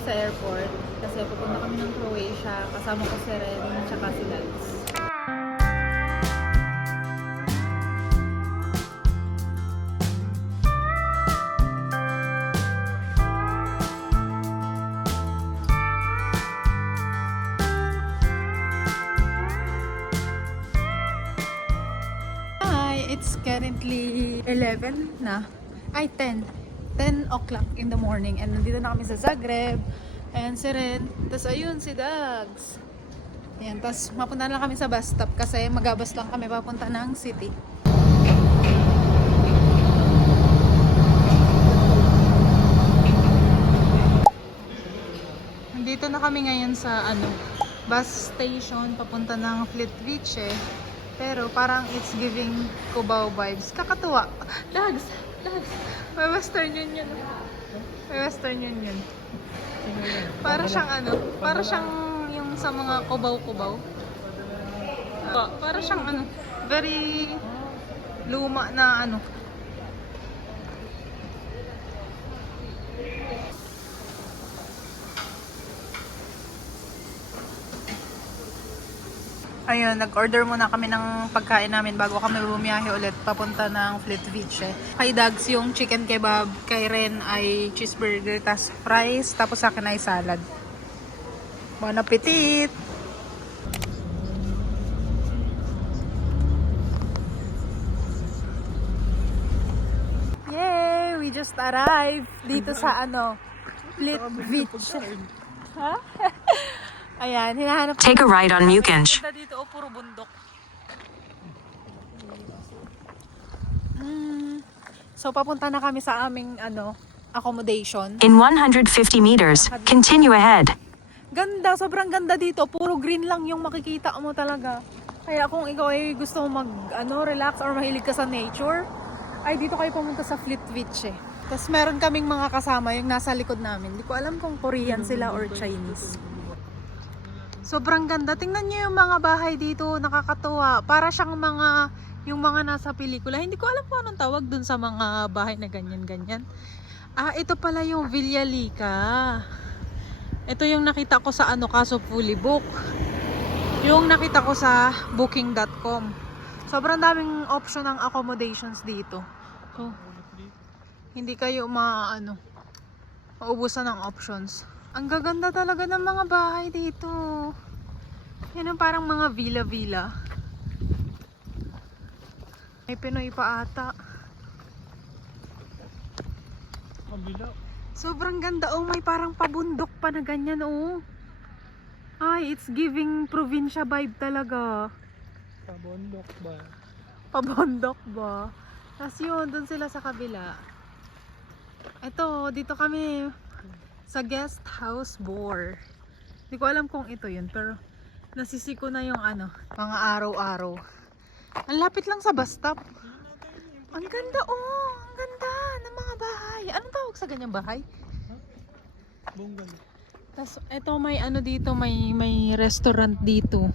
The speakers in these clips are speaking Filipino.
sa airport kasi pupunta kami ng Croatia. Kasama ko si Ren at saka si Lads. Hi! It's currently 11 na. Ay, 10. 10 o'clock in the morning. And nandito na kami sa Zagreb. Ayan si Ren. Tapos ayun si Dags. Ayan. Tapos mapunta na kami sa bus stop kasi magabas lang kami papunta ng city. Nandito na kami ngayon sa bus station papunta ng Flitvice. Pero parang it's giving Cubao vibes. Kakatuwa. Dags! Dags! May Western Union. May Western Union. Para siyang para siyang yung sa mga Cubao-Cubao. Para siyang very luma na Ayun, nag-order muna kami ng pagkain namin bago kami bumiyahe ulit papunta ng Flitvice. Kay Dags yung chicken kebab, kay Ren ay cheeseburger, tas fries, tapos sa akin ay salad. Bon appetit! Yay! We just arrived dito sa Flitvice. Ha? Ayan, hinahanap. Take a ride on Mukinch. Dito puro bundok. So papunta na kami sa aming accommodation. In 150 meters, continue ahead. Ganda, sobrang ganda dito. Puro green lang yung makikita mo talaga. Kaya kung ikaw ay gusto mo relax or mahilig ka sa nature, ay dito kayo pumunta sa Flitvice. Tapos meron kaming mga kasama yung nasa likod namin. Hindi ko alam kung Korean sila or Chinese. Sobrang ganda. Tingnan niyo yung mga bahay dito, nakakatuwa. Para siyang yung mga nasa pelikula. Hindi ko alam kung anong tawag dun sa mga bahay na ganyan-ganyan. Ito pala yung Villa Lica. Ito yung nakita ko sa kaso fully book. Yung nakita ko sa booking.com. Sobrang daming option ng accommodations dito. So, hindi kayo maubusan ng options. Ang gaganda talaga ng mga bahay dito. Yan ang parang mga villa-villa. May Pinoy pa ata. Sobrang ganda. Oh, may parang pabundok pa na ganyan. Oh. Ay, it's giving probinsya vibe talaga. Pabundok ba? Pabundok ba? Tapos yun, dun sila sa kabila. Ito, dito kami sa guest house Bor. Hindi ko alam kung ito yun, pero nasisiko na yung mga araw-araw. Ang lapit lang sa bus stop. Ang ganda, oh! Ang ganda ng mga bahay. Anong tawag sa ganyang bahay? Bunggal. Tapos ito may dito, may restaurant dito.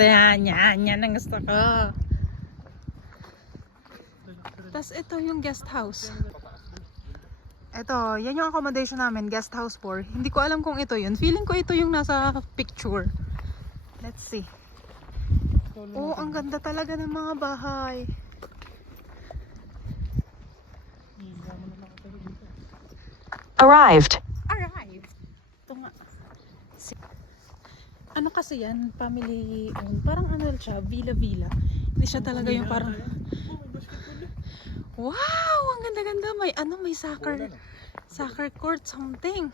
Yan ang gusto ko. Tapos ito yung guest house. Ito, yan yung accommodation namin, guest house 4. Hindi ko alam kung ito yun. Feeling ko ito yung nasa picture. Let's see. Oh, ang ganda talaga ng mga bahay. Arrived. Arrived. Ito nga. Ano kasi yan? Family owned. Parang siya, villa-villa. Hindi siya talaga yung parang... Wow! Ang ganda-ganda. May soccer court something.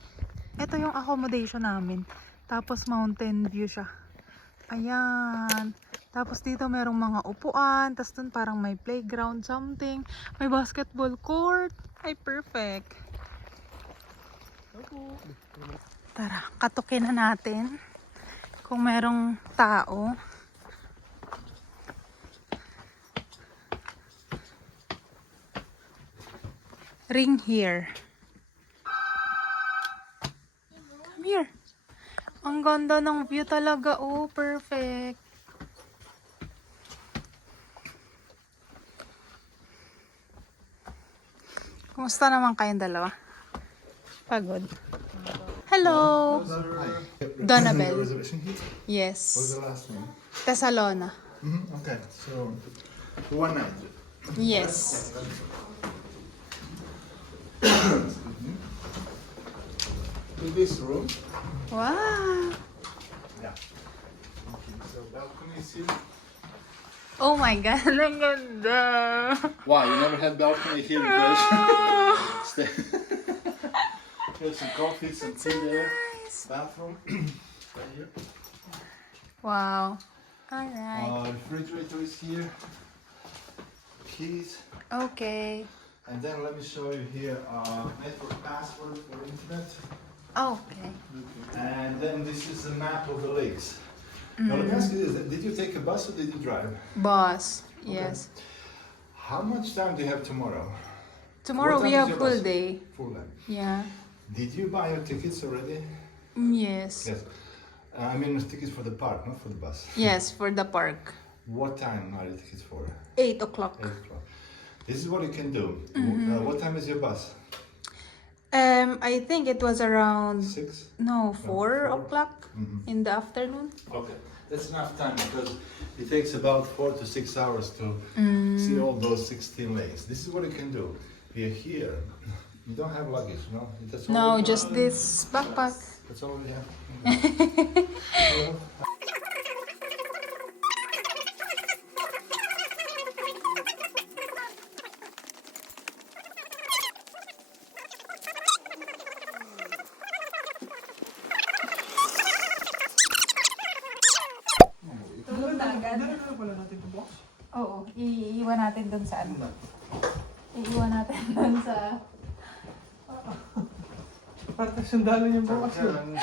Ito yung accommodation namin. Tapos mountain view siya. Ayan. Tapos dito merong mga upuan. Tapos dun parang may playground something. May basketball court. Ay, perfect. Tara, katukin na natin kung merong tao. Ring here. Come here. Ang ganda ng view talaga. Oh, perfect. Kumusta naman kayong dalawa? Pagod. Hello. Donabel. Reservation here? Yes. What's the last name? Tesalona. Okay, so one night. Yes. In this room. Wow. Yeah. Okay, so balcony is here. Oh my God, ang ganda. Wow, you never had balcony here in Croatia? Stay. Here's some coffee, some tea there. Bathroom. Right here. Wow. Alright. Refrigerator is here. Keys. Okay. And then let me show you here network password for internet. Okay. And then this is a map of the lakes. Now let me ask you this, did you take a bus or did you drive? Boss. Yes. How much time do you have tomorrow? Tomorrow What we time have is your full bus? day. Full day. Yeah. Did you buy your tickets already? Yes. Yes. I mean tickets for the park, not for the bus. Yes, for the park. What time are the tickets for? 8 o'clock. 8 o'clock. This is what you can do. What time is your bus? I think it was around 6? 4 o'clock in the afternoon. Okay. That's enough time because it takes about 4 to 6 hours to see all those 16 lakes. This is what you can do. We are here. You don't have luggage, no? That's all No, we just have. this backpack. That's all we have. Well, Oo, iiwan natin doon sa ano. Iiwan natin doon sa... Parang sandalo yung bukas yun.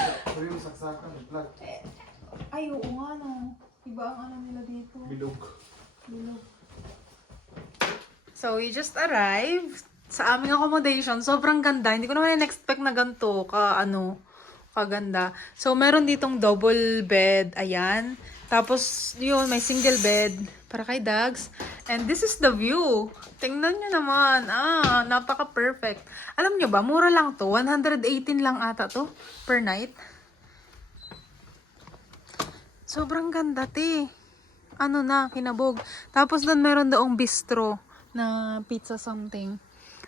Ay, oo nga no. Iba ang ano nila dito. bilog. Bilog. So, we just arrived sa aming accommodation. Sobrang ganda. Hindi ko naman in-expect na ganito kaganda. So, meron ditong double bed. Ayan. Tapos, yun, may single bed para kay Dags. And this is the view. Tingnan nyo naman. Napaka-perfect. Alam nyo ba, mura lang to. 118 lang ata to per night. Sobrang ganda, te. Ano na, kinabog. Tapos doon meron doong bistro na pizza something.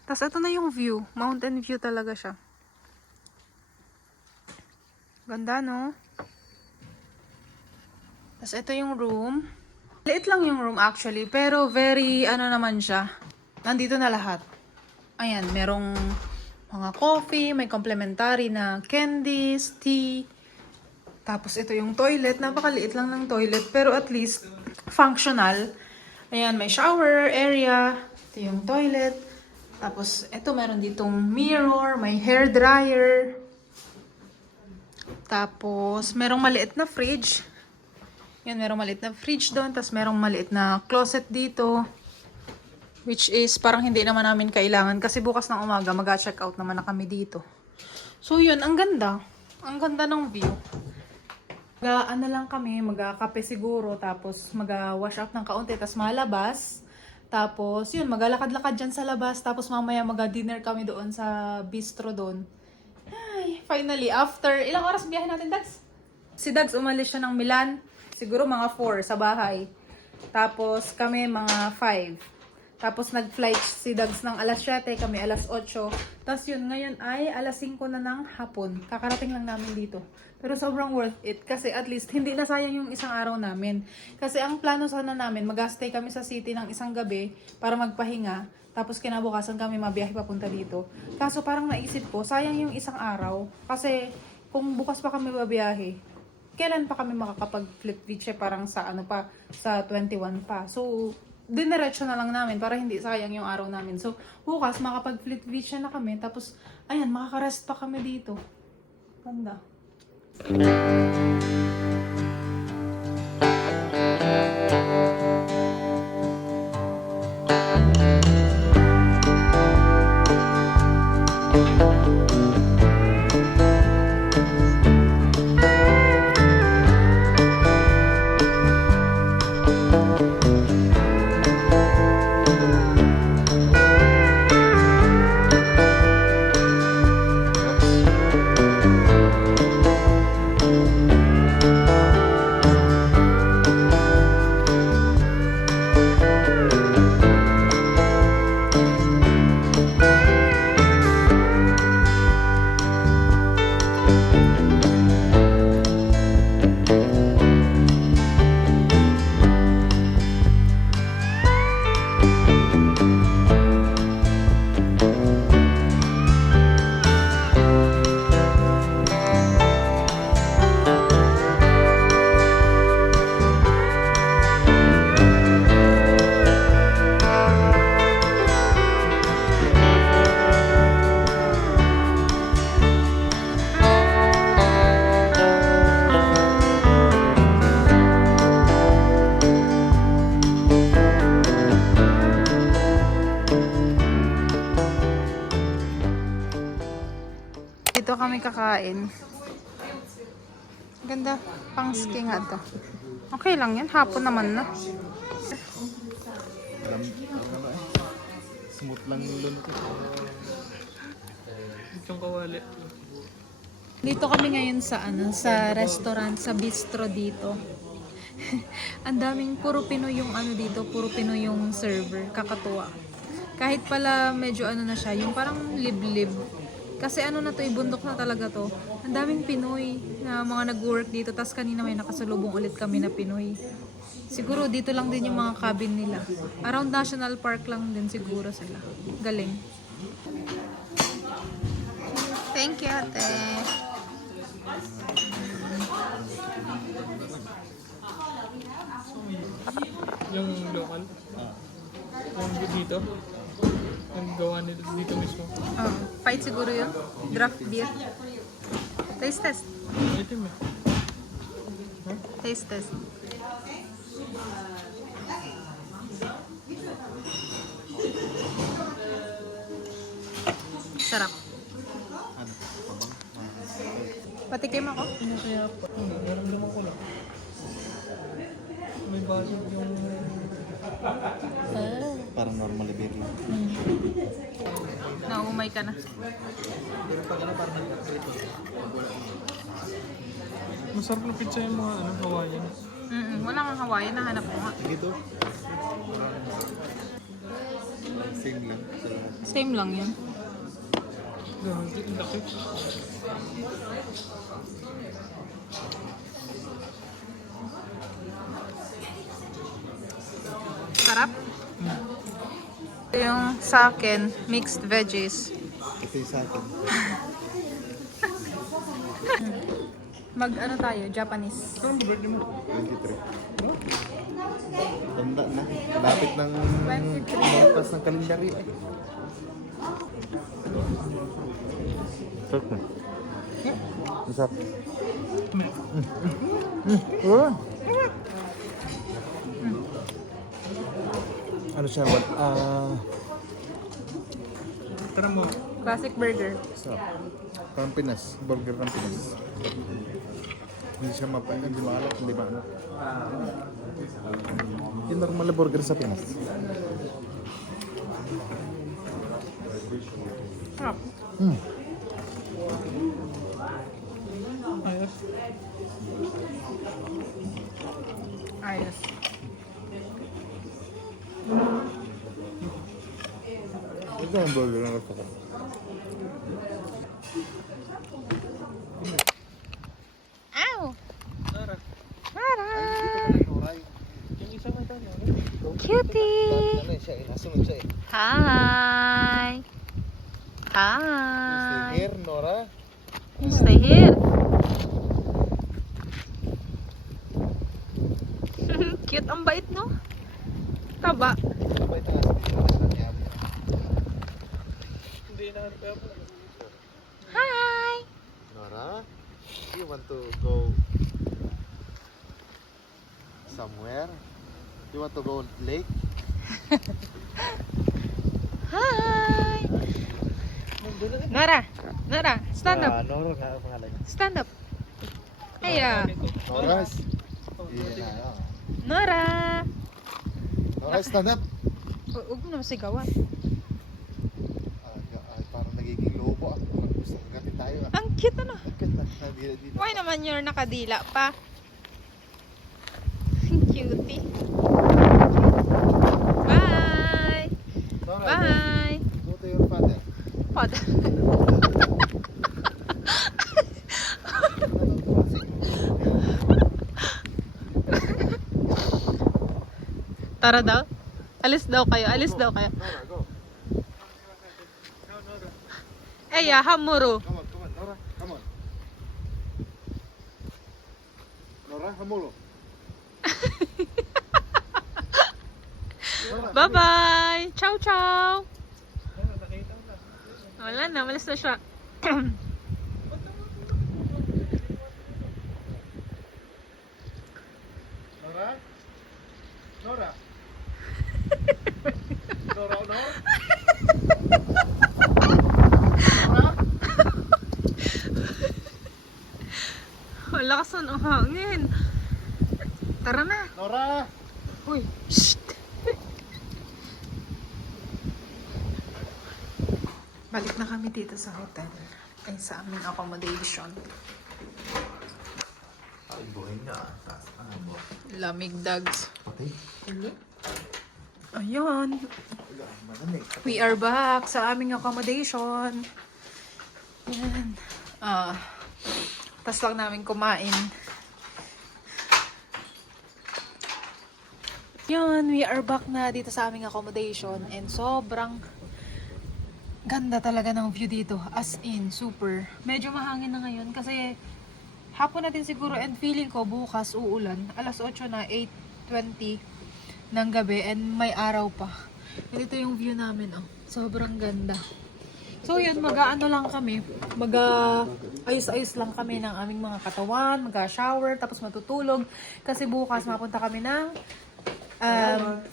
Tapos ito na yung view. Mountain view talaga siya. Ganda, no? Tapos ito yung room. Liit lang yung room actually, pero very, ano naman siya. Nandito na lahat. Ayan, merong mga coffee, may complimentary na candies, tea. Tapos ito yung toilet. Napakaliit lang ng toilet, pero at least functional. Ayan, may shower area. Ito yung toilet. Tapos ito meron ditong mirror, may hair dryer. Tapos merong maliit na fridge. Yan, merong maliit na fridge doon. Tapos merong maliit na closet dito. Which is parang hindi naman namin kailangan. Kasi bukas ng umaga, mag-check out naman na kami dito. So yun, ang ganda. Ang ganda ng view. Ano lang kami, mag-kape siguro. Tapos mag-wash up ng kaunti. Tapos malabas. Tapos yun, mag-lakad-lakad dyan sa labas. Tapos mamaya mag-dinner kami doon sa bistro doon. Ay, finally, after, ilang oras biyahe natin, Dags? Si Dags umalis siya ng Milan. Siguro mga 4 sa bahay. Tapos kami mga 5. Tapos nag-flight si Dags ng alas 7, kami alas 8. Tapos yun, ngayon ay alas 5 na ng hapon. Kakarating lang namin dito. Pero sobrang worth it kasi at least hindi na sayang yung isang araw namin. Kasi ang plano sana namin, mag-stay kami sa city ng isang gabi para magpahinga. Tapos kinabukasan kami mabiyahe papunta dito. Kaso parang naisip ko, sayang yung isang araw. Kasi kung bukas pa kami babiyahe, kailan pa kami makakapag-flip beach parang sa ano pa, sa 21 pa. So, diniretso na lang namin para hindi sayang yung araw namin. So, bukas makapag-flip beach na kami. Tapos, ayan, makakarest pa kami dito. Ganda. Dito kami kakain. Ganda. Pang ski nga to. Okay lang yan. Hapon naman na. Smooth lang yung lunok. Itong kawali. Dito kami ngayon sa sa restaurant, sa bistro dito. Ang daming puro Pinoy yung dito, puro Pinoy yung server, kakatuwa. Kahit pala medyo na siya, yung parang liblib. Kasi na to, bundok na talaga to. Ang daming Pinoy na mga nag-work dito, tas kanina may nakasalubong ulit kami na Pinoy. Siguro dito lang din yung mga cabin nila. Around National Park lang din siguro sila. Galing. Thank you, ate. Yung local. Yung dito. Yung gawa nila dito mismo. Oh, fight siguro yun. Draft beer. Taste test. Itim eh. Taste test. Sarap. Patikim ako. Kaya pa. Naramdaman ko lang. May basag yung... Parang normal beer lang. Naumay ka na. Masarap na pizza yung mga Hawaiian. Wala kang Hawaiian, nahanap ko nga. Dito. Same lang. Same lang yun. Grabe, ang laki. Sarap. Ito yung sa akin, mixed veggies. Ito yung sa akin. Mag tayo, Japanese. Saan birthday mo? 23. Tanda na. Lapit ng 23. lampas ng kalendaryo. Sarap na. Masarap. Ano siya? Tara mo. Classic burger. Sarap. Parang Pinas. Burger ng Pinas. Hindi siya hindi maalat, hindi maano. Yung normal na burger sa Pinas. Sarap. Ayos. Ayos. Ito ang burger na gusto ko. Ow! Tara. Alright! Yung isa may tayo. Cutie! Ano siya? Nasunod siya eh. Hi! Hi! Here, Nora. Stay here. Cute ang bait, no? Taba. Sabay ito nga sa niya. Hindi na kaya po. Hi! Nora, you want to go somewhere? You want to go lake? Hi! Nora! Nora! Stand up! Nora nga ang pangalan niya. Stand up! Aya! Noras. Yeah. Nora! Nora, stand up. Huwag mo naman sigawan. Ay, parang nagiging lobo ah. Parang gusto gatin tayo ah. Ang cute ano? Agad na. Dito. Why naman you're nakadila pa? Cutie. Bye! Nora, Bye! go to your father. Pod. Tara daw. Alis daw kayo. Alis daw kayo. Nora, go. Eya, hamuro. Come on, Nora, come on. Nora, hamulo. Nora, Bye-bye! Ciao, ciao! Wala na, malis na siya. Nora? Nora? Nora, no? Nora? Saan ang hangin? Tara na. Nora! Uy, shh. Balik na kami dito sa hotel. Ay, sa aming accommodation. Ay, buhay na. Taas na mo. Lamig dags. Patay. Ayun. Malamig. We are back sa aming accommodation. Yan. Tas lang namin kumain. Yun, we are back na dito sa aming accommodation. And sobrang ganda talaga ng view dito. As in, super. Medyo mahangin na ngayon kasi hapon natin siguro and feeling ko bukas uulan. Alas 8 na, 8:20 ng gabi and may araw pa. Ganito yung view namin, oh. Sobrang ganda. So yun, mag-aano lang kami. Ayos-ayos lang kami ng aming mga katawan, mag-shower, tapos matutulog. Kasi bukas mapunta kami ng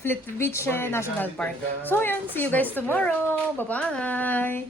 Fleet Beach National Park. So yun, see you guys tomorrow. Bye-bye!